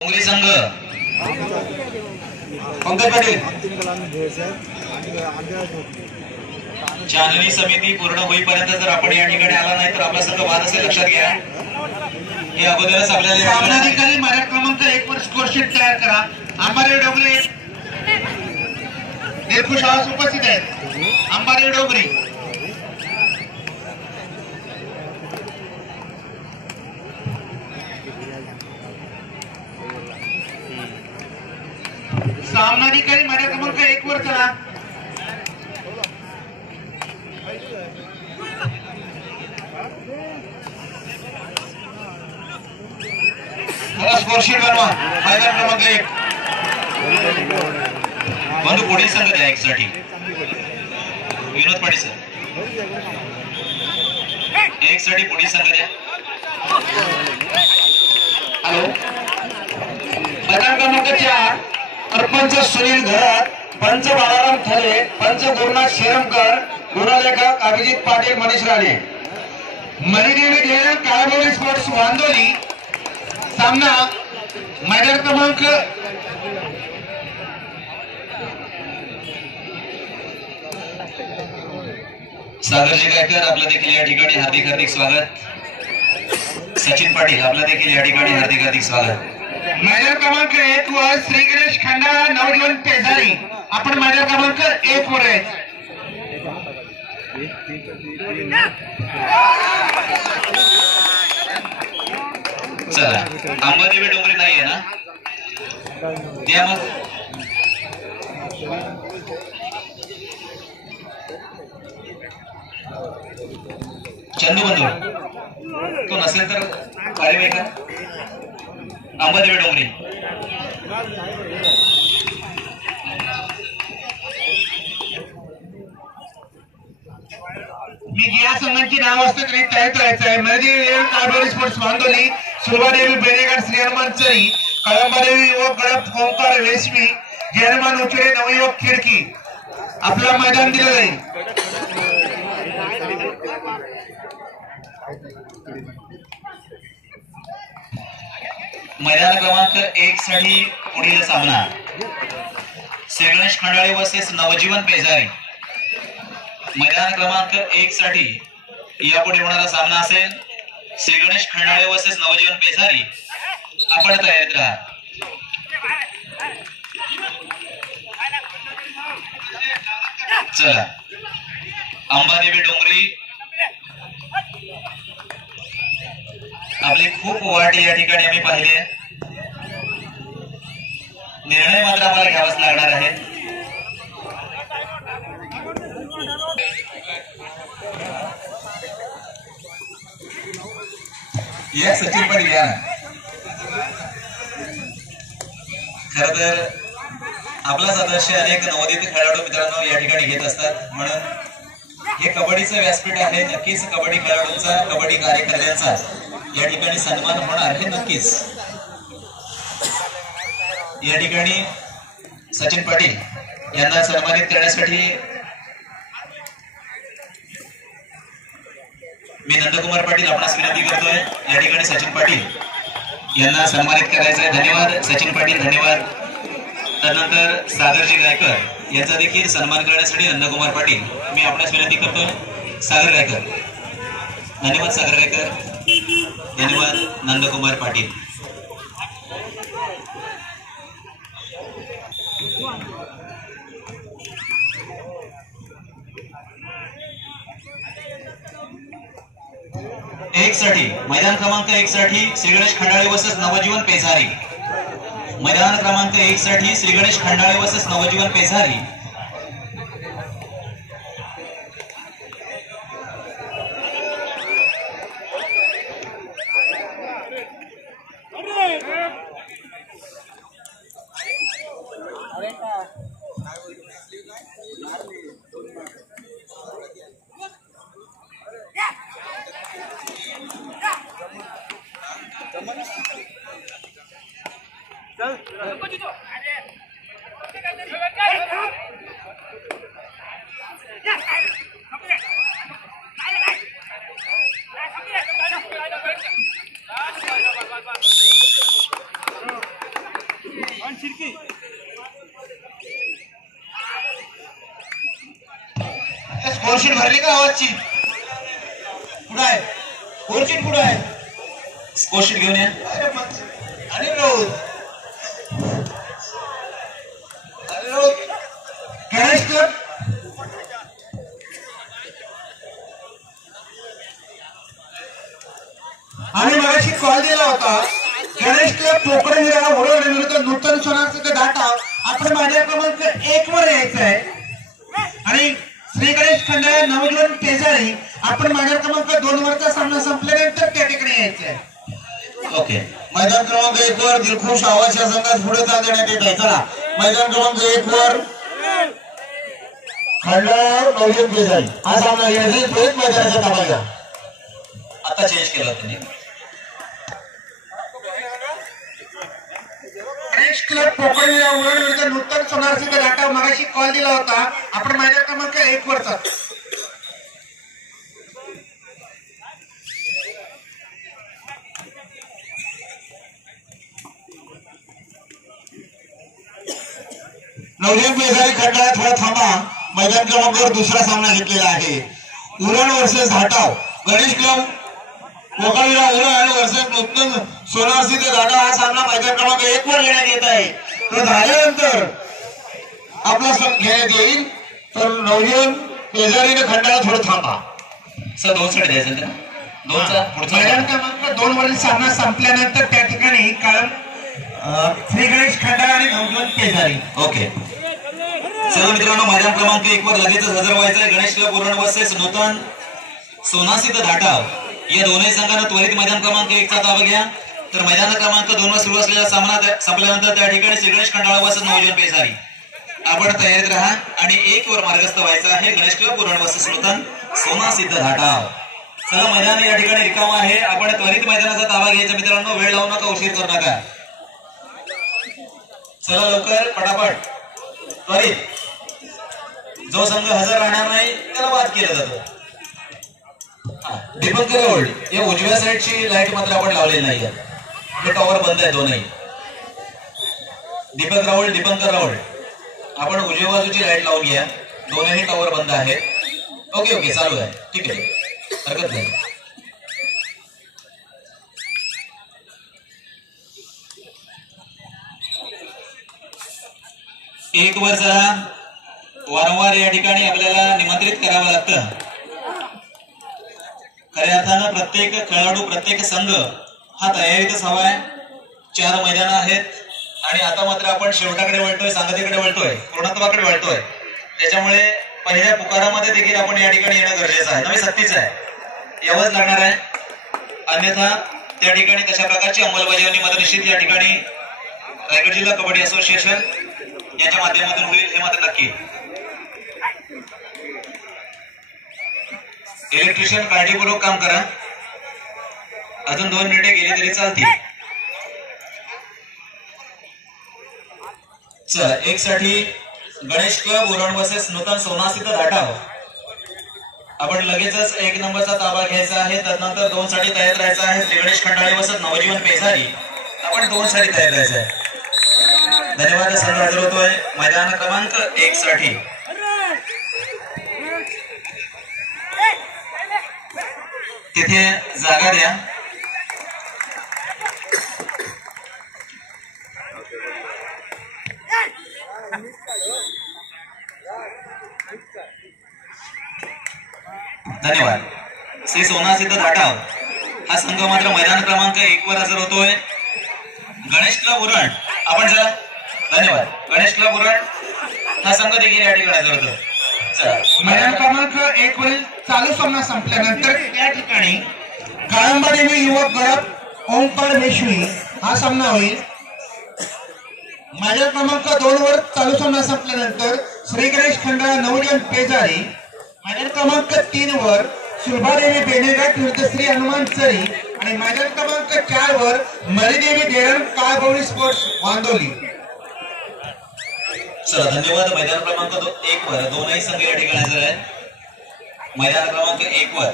डोंगरी संघ पंकज पाटील चांदणी समिती पूर्ण होईपर्यंत जर आपण या ठिकाणी आला नाही तर आपला संघ बाद असेल, लक्षात घ्या. हे अगोदरच आपल्याला सामनाधिकारी माझ्या क्रमांक 1 वर स्कोरशीट तयार करा. अंबारी डोंगरी देरखुश आवाज उपस्थित आहेत. अंबारी डोंगरी सामनाधिकारी माझ्या क्रमांक 1 वर चला. स्कोरशीट बनवा. मैदान क्रमांक 1 बंधू पुढील संघ द्या 1 साठी. विनोद पाटील सर 1 साठी पुढील संघ द्या. हॅलो. मैदान क्रमांक 4 सरपंच सुनील घरात, पंच बाळाराम थले, पंच गुरुनाथ शेरमकर, गुणलेखक अभिजित पाटील, मनीष राणे. मणिदेवी देवळा काळाबोली स्पोर्ट्स वांदोली. सामना मैदान क्रमांक सागरजी गायकर आपलं देखील या ठिकाणी हार्दिक हार्दिक स्वागत. सचिन पाटील आपलं देखील या ठिकाणी हार्दिक हार्दिक स्वागत. मैदान क्रमांक 1 वर श्री गणेश खंडाळा, नवजीवन पेजारी. आपण मैदान क्रमांक 1 वर आहेत. चला, अंबादेवी डोंगरी नाहीये ना, द्या मग. चंदू बंधू तो नसेल तर अरे का अंबादेवी डोंगरी. मी या संघांची नाव असतं तरी तयार करायचं आहे. मणिदेवी काळाबोली स्पोर्ट्स वांदोली, सुलभादेवी बेलेगाड, श्री हनुमान चरी, कळंबादेवी युवक गडप, ओंकार रेशमी, जयमान उचरे, नवयुवक खिडकी. आपला मैदान दिलं जाईल. मैदान क्रमांक 1 साठी पुढील सामना श्री गणेश खंडाळे वर्सेस नवजीवन पेजारी. मैदान क्रमांक 1 साठी यापुढे होणारा सामना असेल श्री गणेश खंडाळे वर्सेस नवजीवन पेजारी. आपण तयारीत राहा. चला, अंबादेवी डोंगरी आपली खूप वाट या ठिकाणी आम्ही पाहिली आहे. निर्णय मात्र आम्हाला घ्यावाच लागणार आहे. या सचिन पाटील या. खर तर आपला सदस्य अनेक नवोदित खेळाडू मित्रांनो या ठिकाणी घेत असतात, म्हणून हे कबड्डीचं व्यासपीठ आहे. नक्कीच कबड्डी खेळाडूंचा, कबड्डी कार्यकर्त्यांचा या ठिकाणी सन्मान होणार हे नक्कीच. या ठिकाणी सचिन पाटील यांना सन्मानित करण्यासाठी मी नंदकुमार पाटील आपणास विनंती करतोय. या ठिकाणी सचिन पाटील यांना सन्मानित करायचं आहे. धन्यवाद सचिन पाटील, धन्यवाद. त्यानंतर सागरजी गायकर यांचा देखील सन्मान करण्यासाठी नंदकुमार पाटील मी आपणास विनंती करतोय. सागर गायकर, धन्यवाद. सागर गायकर, धन्यवाद. नंदकुमार पाटील. एक साठी मैदान क्रमांक 1 साठी श्री गणेश खंडाळे वर्सेस नवजीवन पेजारी. मैदान क्रमांक 1 साठी श्री गणेश खंडाळे वर्सेस नवजीवन पेजारी. स्कोरशीट भरली का आवाजची? कुठं आहे स्कोरशीट? कुठं आहे स्कोरशीट? घेऊन या. आणि रोज गणेश क्लब आणि मगाशी कॉल दिला होता. गणेश क्लब पोकळ विरुद्ध नूतन सोनारचा डाटा आपण माझ्या क्रमांक 1 वर यायचं आहे आणि श्री गणेश खंडाळा नवजीवन पेजारी आपण माझ्या क्रमांक 2 वरचा सामना संपल्यानंतर त्या ठिकाणी यायचं आहे. ओके. मैदान क्रमांक 1 वर दिलखुश आवाज या संघात पुढे चालण्यात येत आहे. चला मैदान क्रमांक 1 वर खंडाळा नवजीवन पेजारी हा सामना यायचा आहे. मैदानाचा ताबा घ्या. आता चेंज केला त्यांनी. गणेश क्लब पोकळ विरुद्ध नूतन सोनारचा डाटा मगाशी कॉल दिला होता आपण मैदान क्रमांक 1 वरचा. नवजीवन पेजारी खंडाळा थोडा थांबा. मैदान क्रमांकावर दुसरा सामना घेतलेला आहे. उरण वर्सेस धाटाव. गणेश क्लब पोकळविरा उरण आणि वर्सेस नूतन सोनारचा डाटा हा सामना मैदान क्रमांक 1 वर घेण्यात येत आहे. तो झाल्यानंतर आपला घेण्यात येईल. तर नवजीवन पेजारीने खंडाळा थोडं थांबा. सर 2 साठी द्यायचं ना. 2चा पुढचा मैदान क्रमांक 2 वरील सामना संपल्यानंतर त्या ठिकाणी कारण श्री गणेश खंडाळा आणि नवजीवन पेजारी. ओके. चला मित्रांनो, मैदान क्रमांक 1 वर लगेचच हजर व्हायचं आहे. गणेश क्लब उरण वर्सेस नूतन सोनारचा डाटा या दोन्ही संघांना त्वरित मैदान क्रमांक 1 चा ताबा घ्या. तर मैदान क्रमांक 2 वर सुरू असलेला सामना संपल्यानंतर त्या ठिकाणी श्री गणेश खंडाळा वर्सेस नवजीवन पेजारी आपण तयारीत राहा आणि 1 वर मार्गस्थ व्हायचं आहे. गणेश क्लब उरण वर्सेस नूतन सोनारचा डाटा. चला मैदान या ठिकाणी रिकाम आहे. आपण त्वरित मैदानाचा ताबा घ्यायचा मित्रांनो. वेळ लावू नका, उशीर करू नका. चला लवकर पटापट त्वरित. जो संघ हजर राहणार नाही त्याला बाद केलं जातं. दीपंकर राहुल या उजव्या साईडची लाईट मात्र आपण लावलेली नाही. हे टॉवर बंद आहे दोनही. दीपक राहुल, दीपंकर राहुल आपण उजव्या बाजूची लाईट लावून घ्या. दोनही टॉवर बंद आहेत. ओके ओके चालू आहे. ठीक आहे, हरकत नाही. एक वर जरा वारंवार या ठिकाणी आपल्याला निमंत्रित करावं लागतं. खऱ्या अर्थानं प्रत्येक खेळाडू, प्रत्येक संघ हा तयारीतच हवाय. 4 मैदान आहेत आणि आता मात्र आपण शेवटाकडे वळतोय, सांगतेकडे वळतोय, पूर्णत्वाकडे वळतोय. त्याच्यामुळे पहिल्या पुकारामध्ये देखील आपण या ठिकाणी येणं गरजेचं आहे. नवी सक्तीचं आहे, यावंच लागणार आहे. अन्यथा त्या ठिकाणी तशा प्रकारची अंमलबजावणी मात्र निश्चित या ठिकाणी रायगड जिल्हा कबड्डी असोसिएशन यांच्या माध्यमातून होईल हे मात्र नक्की. इलेक्ट्रिशियन काळजीपूर्वक काम करा. अजून 2 मिनिटे गेली तरी चालतील. चला 1 साठी गणेश क्लब उरण वर्सेस नूतन सोनारचा डाटा आपण लगेचच 1 नंबरचा ताबा घ्यायचा आहे. त्यानंतर 2 साठी तयार राहायचं आहे. श्री गणेश खंडाळे वर्सेस नवजीवन पेजारी आपण 2 साठी तयार राहायचं आहे. धन्यवाद. संघ हजर होतोय मैदान क्रमांक 1 साठी. तिथे जागा द्या. धन्यवाद. श्री सोनारचा डाटा हा संघ मात्र मैदान क्रमांक 1 वर हजर होतोय. गणेश क्लब उरण आपण जरा धन्यवाद. गणेश क्लब उरण हा संघ देखील या ठिकाणी हजर होतो. मैदान क्रमांक 1 वरील चालू सामना संपल्यानंतर त्या ठिकाणी काळंबा देवी युवक गट ओंकार मेश्वी हा सामना होईल. मैदान क्रमांक 2 वर चालू सामना संपल्यानंतर श्री गणेश खंडाळा नवजीवन पेजारी. मैदान क्रमांक 3 वर सुलभादेवी बेनेघाट विरुद्ध श्री हनुमान चरी आणि मैदान क्रमांक 4 वर मरीदेवी देरण काळभवणी स्पोर्ट्स वांदोली. चला धन्यवाद. मैदान क्रमांक 1 वर दोनही संघ या ठिकाणी हजर आहेत. मैदान क्रमांक 1 वर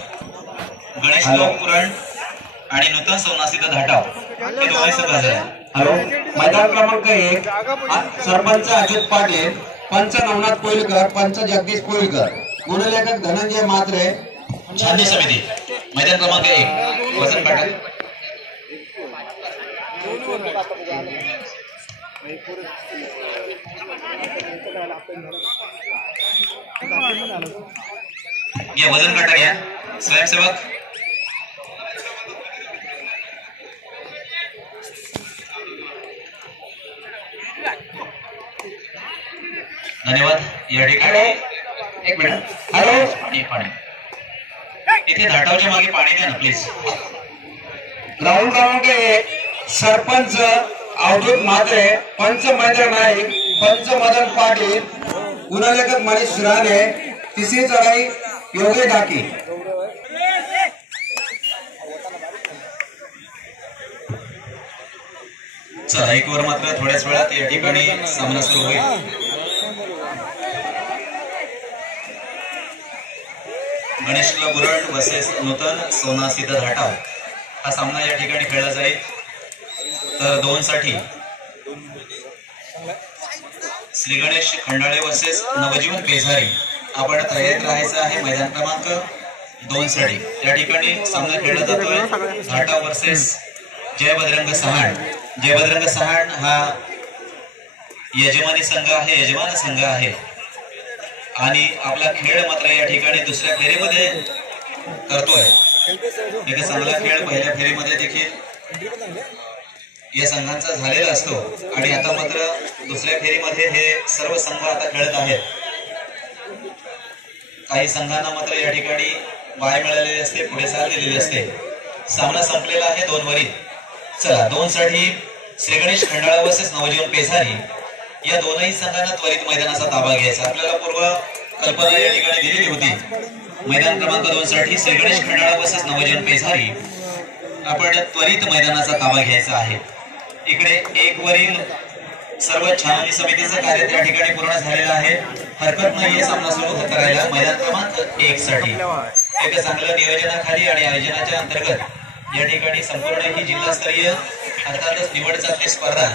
गणेश क्लब उरण आणि नूतन सोनारचा डाटा हे दोन्ही संघ हजर आहेत. हॅलो. मैदान क्रमांक 1 सरपंच अच्युत पाटील, पंच नवनाथ कोईलकर, पंच जगदीश कोईलकर, गुणलेखक धनंजय मात्रे. छाननी समिती मैदान क्रमांक 1 वजन काटा. घ्या वजन काटा घ्या स्वयंसेवक. धन्यवाद. या ठिकाणी एक मिनिट. हॅलो. पाणी इथे धाटावच्या मागे पाणी द्या ना प्लीज. ग्राउंड क्रमांक 1 सरपंच अवधूत म्हात्रे, पंच महेंद्र नाईक, पंच मदन पाटील, गुणलेखक मनीष राणे, तिसरी चढाई योगी डाकी. चला एक वर मात्र थोड्याच वेळात या ठिकाणी सामना सुरू होईल. गणेशला बुरड वर्सेस नूतन सोना सीधा धाटाव हा सामना या ठिकाणी खेळला जाईल. तर 2 साठी श्री गणेश खंडाळे वर्सेस नवजीवन पेझारी आपण तयारीत राहायचं आहे. मैदान क्रमांक 2 साठी या ठिकाणी सामना खेळला जातोय. धाटाव वर्सेस जय बजरंग सहाण. जय बजरंग सहाण हा यजमानी संघ आहे, यजमान संघ आहे आणि आपला खेळ मात्र या ठिकाणी दुसऱ्या फेरीमध्ये करतोय. एक चांगला खेळ पहिल्या फेरीमध्ये देखील या संघांचा झालेला असतो आणि आता मात्र दुसऱ्या फेरीमध्ये हे सर्व संघ आता खेळत आहेत. काही संघांना मात्र या ठिकाणी बाय मिळालेली असते, पुढे साथ दिलेली असते. सामना संपलेला आहे 2 वरील. चला 2 साठी श्री गणेश खंडाळा वर्सेस नवजीवन पेझारी या दोनही संघांना त्वरित मैदानाचा ताबा घ्यायचा. आपल्याला पूर्व कल्पना या ठिकाणी दिलेली होती. मैदान क्रमांक 2 साठी श्री गणेश खंडाळा वर्सेस नवजीवन पेझारी आपण त्वरित मैदानाचा ताबा घ्यायचा आहे. इकडे 1 वरील सर्व छाननी समितीचं कार्य त्या ठिकाणी पूर्ण झालेलं आहे. हरकत नाहीये सामना सुरू करायला. मैदान क्रमांक 1 साठी एका चांगल्या नियोजनाखाली आणि आयोजनाच्या अंतर्गत या ठिकाणी संपूर्ण ही जिल्हास्तरीय अर्थातच निवड चाचणी स्पर्धा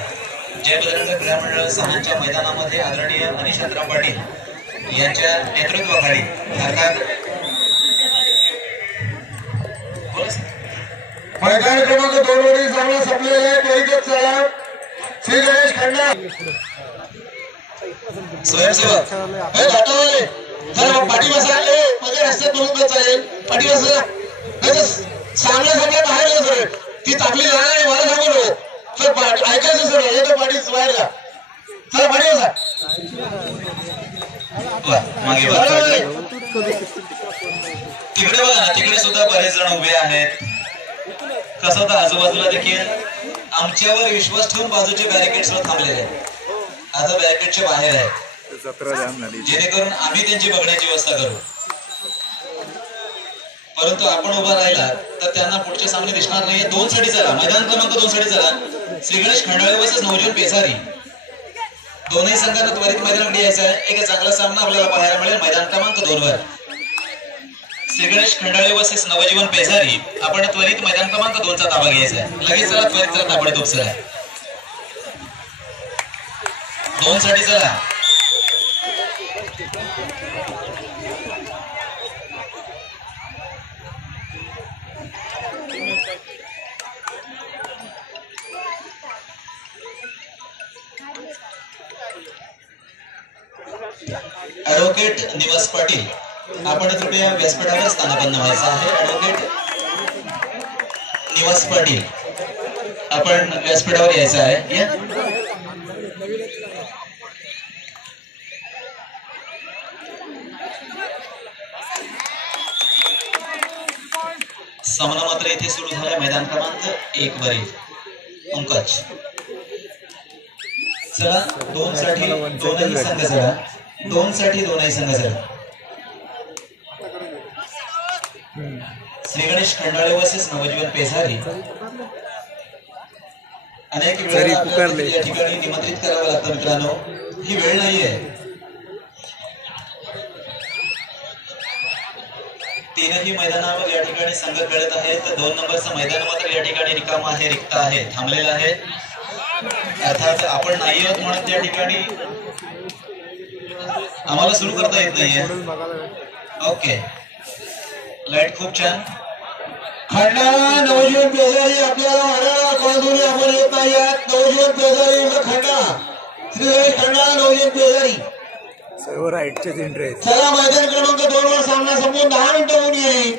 जय बजरंग क्रीडा मंडळ सहांच्या मैदानामध्ये आदरणीय मनीष पाटील यांच्या नेतृत्वाखाली अर्थात मैदान क्रमांक 2 वरील सामना संपलेला आहे. त्वरित चला श्री गणेश खंडा स्वयंसेवक धाटावाले जरा पाठी बसा. मध्ये रस्त्यात बोलून चालेल. पाठी बसा. सामने सामने बाहेर सर ती आपली लहान आहे. मला सांगू नको सर. ऐकायचं सर. हे तर पाठीच बाहेर जा. चला पाठी बसा. तिकडे बघा ना, तिकडे सुद्धा बरेच जण उभे आहेत. कसं होतं आजूबाजूला देखील आमच्यावर विश्वास ठेवून बाजूचे बॅरिकेड्स थांबलेले आहेत. आता बॅरिकेडच्या बाहेर आहेत जेणेकरून आम्ही त्यांची बघण्याची व्यवस्था करू. परंतु आपण उभा राहिला तर त्यांना पुढचे सामने दिसणार नाही. 2 साठी चला. मैदान क्रमांक 2 साठी चला. श्री गणेश खंडाळे वर्सेस नवजीवन पेझारी दोन्ही संघांना त्वरित मैदानात यायचं आहे. एक चांगला सामना आपल्याला पाहायला मिळेल. मैदान क्रमांक 2 वर श्री गणेश खंडाळे वर्सेस नवजीवन पेझारी आपण त्वरित मैदान क्रमांक 2 चा ताबा घ्यायचा आहे. लगेच चला. त्वरित चला. ताबडतोब चला. 2 साठी चला. ॲडव्होकेट निवास पाटील आपण कृपया व्यासपीठावर स्थानापन्न व्हायचं आहे. ॲडव्होकेट निवास पाटील आपण व्यासपीठावर यायचं आहे. या सामना मात्र इथे सुरू झाला. मैदान क्रमांक 1 वरील पंकज. चला 2 साठी दोनही संघ चला. 2 साठी दोनही संघ चला. श्री गणेश खंडाळे वर्सेस नवजीवन पेझारी अनेक वेळा या ठिकाणी निमंत्रित करावं लागतं मित्रांनो. ही वेळ नाहीये. 3ही मैदानावर या ठिकाणी संघ खेळत आहेत. 2 नंबरचं मैदान मात्र या ठिकाणी रिकाम आहे, रिक्त आहे, थांबलेलं आहे. अर्थात आपण नाही आहोत म्हणून त्या ठिकाणी आम्हाला सुरू करता येत नाहीये. ओके, लाईट खूप छान. खंडाळा नवजीवन पेजारी आपल्याला हरळा कोणातून आपण येत नाही आहात. नवजीवन पेजारी खंडाळा श्री खंडाळा नवजीवन पेजारी सर्व राईटचेच इंटरेस्ट. चला मैदान क्रमांक 2 वर सामना संपून 10 मिनिटं होऊन गेली.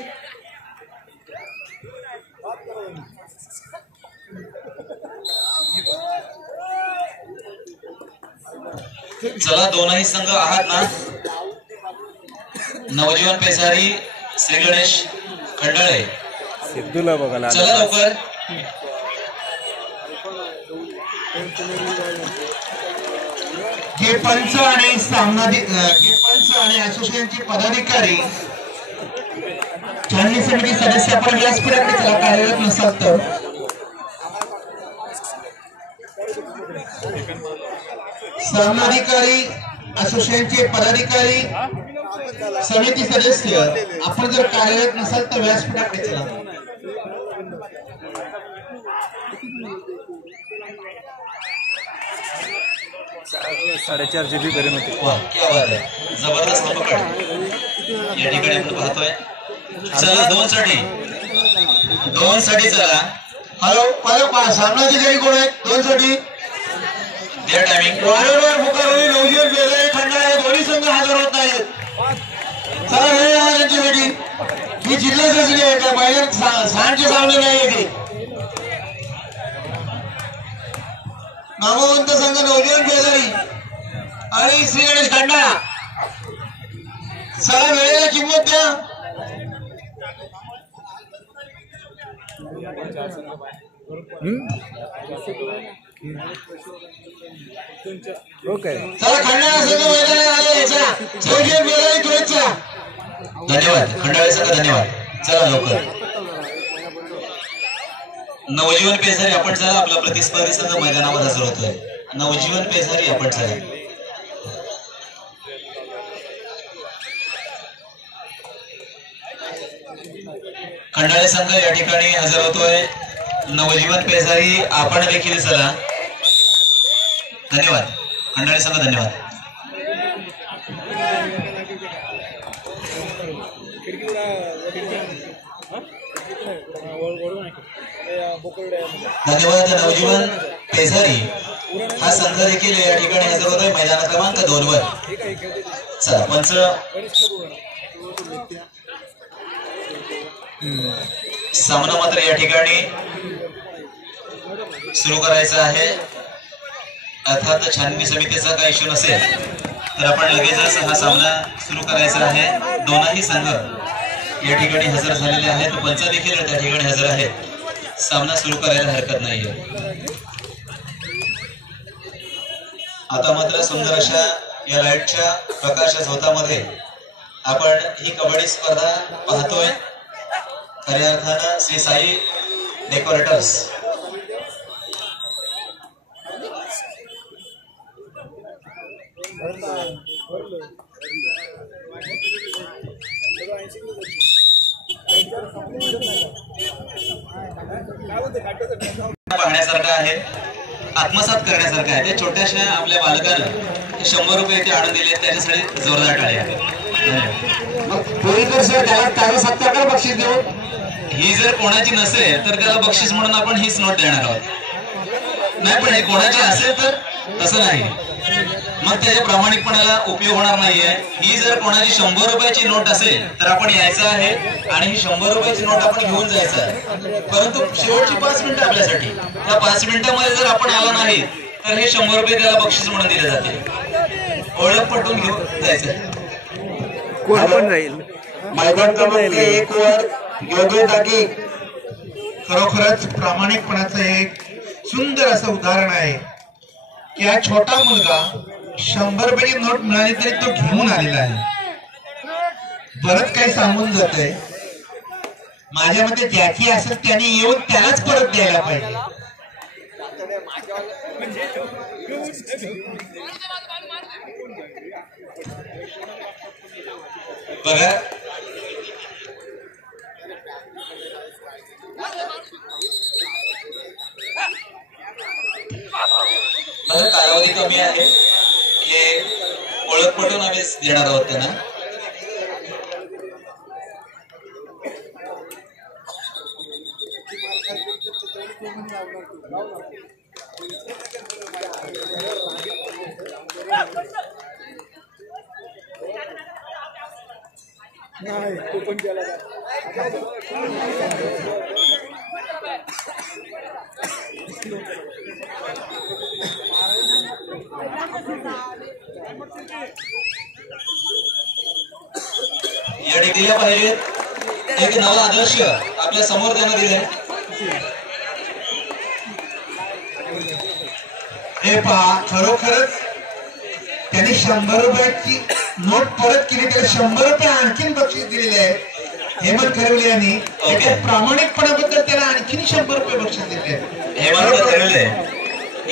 चला दोनही संघ आहात ना. नवजीवन पेसारी श्री गणेश खंडाळे सिद्धूला बघायला चला लवकर. हे पंच आणि पंच आणि असोसिएशनचे पदाधिकारी छाननी समिती सदस्य आपण व्यासपीठाकडे चला कार्यरत नसतात तर सामाधिकारी असोसिएशनचे पदाधिकारी समिती सदस्य आपण जर कार्यरत नसाल तर व्यासपीठाकडे चला. 4.5 GB पर्यंत होते. वाह, क्या बात आहे, जबरदस्त पकड या ठिकाणी आपण पाहतोय. चला दोन साठी चला. हॅलो सामनाधिकारी कोण आहेत? 2 साठी द्या टायमिंग. वारंवार पुकारवली नवजीवन पेजारी खंडाळा दोन्ही संघ हजर होत नाहीत. चला वेळ आहे त्यांच्यासाठी. ही जिल्हा सजली आहे का मैदान सांडचे सामने नाही येते. नामवंत संघ नवजीवन पेजारी आणि श्री गणेश खंडाळा. चला वेळेला किंमत द्या. ओके, चला खंडाळा संघ मैदानात आले. चला नवजीवन पेजारी तुरंत चला. धन्यवाद खंडाळे संघ, धन्यवाद. चला लवकर. नवजीवन पेसारी आपण चला. आपला प्रतिस्पर्धी संघ मैदानावर हजर होतोय. नवजीवन पेसारी आपण चला. खंडाळे संघ या ठिकाणी हजर होतोय. नवजीवन पेसारी आपण देखील चला. धन्यवाद खंडाळे संघ, धन्यवाद. धन्यवाद. नवजीवन पेसारी हा संघ देखील या ठिकाणी हजर होतोय मैदान क्रमांक 2 वर. चला पंच सामना मात्र या ठिकाणी सुरू करायचा आहे. अर्थात छाननी समितीचा काही इश्यू नसेल तर आपण लगेचच हा सामना सुरू करायचा आहे. दोनही संघ या ठिकाणी हजर झालेले आहेत. पंच देखील त्या ठिकाणी हजर आहेत. सामना सुरू करायला हरकत नाहीये. आता मात्र सुंदर अशा या लाईटच्या प्रकाश झोतामध्ये आपण ही कबड्डी स्पर्धा पाहतोय. खऱ्या अर्थानं श्री साई डेकोरेटर्स पाहण्यासारखं आहे, आत्मसात करण्यासारखं आहे. ते छोट्याशा आपल्या बालकानं 100 रुपये इथे आणून दिले, त्याच्यासाठी जोरदार टाळ्या. त्याला 70 बक्षीस देऊ. ही जर कोणाची नसेल तर त्याला बक्षीस म्हणून आपण हीच नोट देणार आहोत. नाही पण हे कोणाची असेल तर तसं नाही, मग त्याच्या प्रामाणिकपणाला उपयोग होणार नाहीये. ही जर कोणाची 100 रुपयाची नोट असेल तर आपण यायचं आहे आणि ही 100 रुपयाची नोट आपण घेऊन जायचं आहे. परंतु शेवटची 5 मिनिटं आपल्यासाठी, त्या 5 मिनिटांमध्ये जर आपण आला नाही तर हे 100 रुपये त्याला बक्षीस म्हणून दिले जाते. ओळख पटवून घेऊन जायचं. कोण पण राहील मैदान क्रमांक 1 वर योग्य जागी. खरोखरच प्रामाणिकपणाचं एक सुंदर असं उदाहरण आहे की हा छोटा मुलगा 100 रुपयाची नोट मिळाली तरी तो घेऊन आलेला आहे. बरंच काही सांगून जातंय. माझ्या मते ज्याची असेल त्याने येऊन त्यालाच परत द्यायला पाहिजे. बघा असल्यामुळे कालावधी कमी आहे, हे ओळख पटवून आम्ही देणार आहोत त्यांना. या डिग्रीला पाहिजे एक नवा आदर्श आपल्या समोर त्यांना दिले. हे पहा, खरोखरच त्यांनी 100 रुपयाची नोट परत केली, त्याला 100 रुपये आणखीन बक्षीस दिलेले आहे. हेमंत खरवले यांनी त्याच्या प्रामाणिकपणाबद्दल त्याला आणखीन 100 रुपये बक्षीस दिले. हेमंत खरवले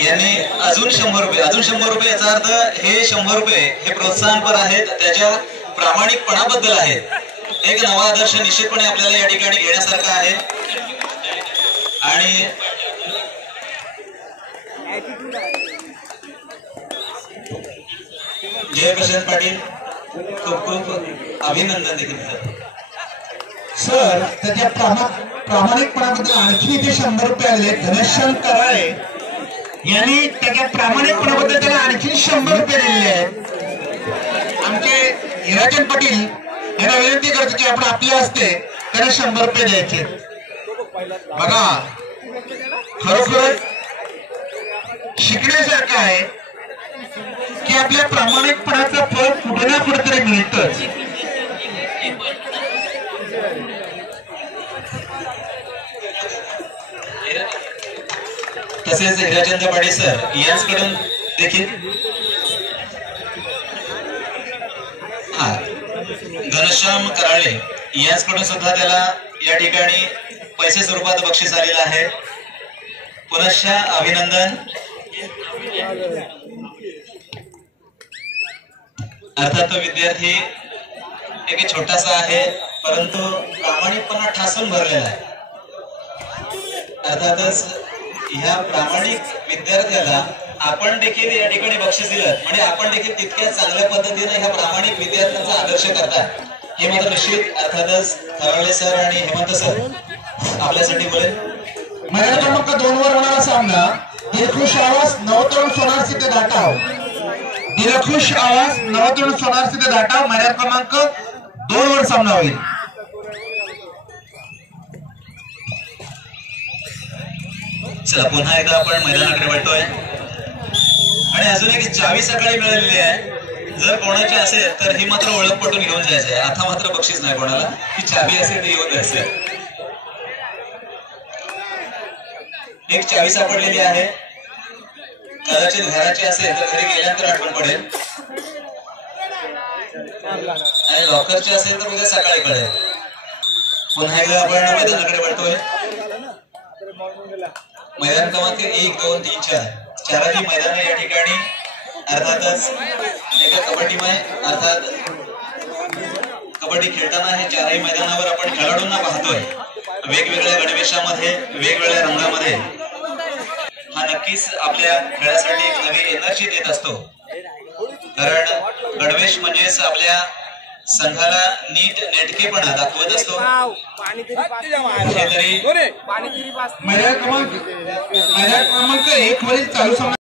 यांनी अजून 100 रुपये, अजून 100 रुपये, याचा अर्थ हे 100 रुपये हे प्रोत्साहनपर आहेत, त्याच्या प्रामाणिकपणाबद्दल आहेत. एक नवा आदर्श निश्चितपणे आपल्याला या ठिकाणी घेण्यासारखा आहे. आणि जयप्रशांत पाटील खूप खूप अभिनंदन देखील सर. त्याच्या प्रामाणिकपणाबद्दल आणखी इथे 100 रुपये आले. घनश्याम कराळे यांनी त्याच्या प्रामाणिकपणाबद्दल त्याला आणखी 100 रुपये दिलेले आहेत. आमचे हिराचंद पाटील यांना विनंती करतो की आपण आपल्या हस्ते त्याला 100 रुपये द्यायचे. बघा, खरोखर शिकण्यासारखं आहे की आपल्या प्रामाणिकपणाचं फळ कुठे ना कुठेतरी मिळतंच. तसेच हिराचंद पाटील सर यांच्याकडून देखील घनश्याम कराळे यांच्याकडून सुद्धा त्याला या ठिकाणी पैसे स्वरूपात बक्षीस आलेलं आहे. पुनश्च अभिनंदन. अर्थात तो विद्यार्थी एक छोटासा आहे, परंतु प्रामाणिकपणा ठासून भरलेला आहे. अर्थातच ह्या प्रामाणिक विद्यार्थ्याला आपण देखील या ठिकाणी बक्षीस दिलं म्हणजे आपण देखील तितक्याच चांगल्या पद्धतीने ह्या प्रामाणिक विद्यार्थ्यांचा आदर्श करतात हे मात्र निश्चित. अर्थातच खराळे सर आणि हेमंत सर आपल्यासाठी बोलेल. महिला क्रमांक 2 वर होणारा सामना दिलखुश आवाज नवतरुण सोनार सिद्ध दाटाव. दिलखुश आवाज नवतरुण सोनार सिद्ध दाटाव महिला क्रमांक 2 वर सामना होईल. चला पुन्हा एकदा आपण मैदानाकडे वळतोय आणि अजून एक चावी सकाळी मिळालेली आहे. जर कोणाची असेल तर ही मात्र ओळख पटून घेऊन जायचं आहे. आता मात्र बक्षीस नाही कोणाला, ही चावी असेल ती घेऊन जायचं. एक चावी सापडलेली आहे, कदाचित घराची असेल तर घरी गेल्यानंतर आठवण पडेल आणि लॉकरची असेल तर उद्या सकाळी कळेल. पुन्हा एकदा आपण मैदानाकडे वळतोय. मैदान क्रमांक 1, 2, 3, 4 चारही मैदान या ठिकाणी. अर्थातच एका कबड्डीमय अर्थात कबड्डी खेळताना हे चारही मैदानावर आपण खेळाडूंना पाहतोय वेगवेगळ्या गणवेशामध्ये, वेगवेगळ्या रंगामध्ये. हा नक्कीच आपल्या खेळासाठी एक नवी एनर्जी देत असतो, कारण गणवेश म्हणजेच आपल्या संघाला नीट नेटकेपणा दाखवत असतो. महिला क्रमांक 1 वरील चालू सामना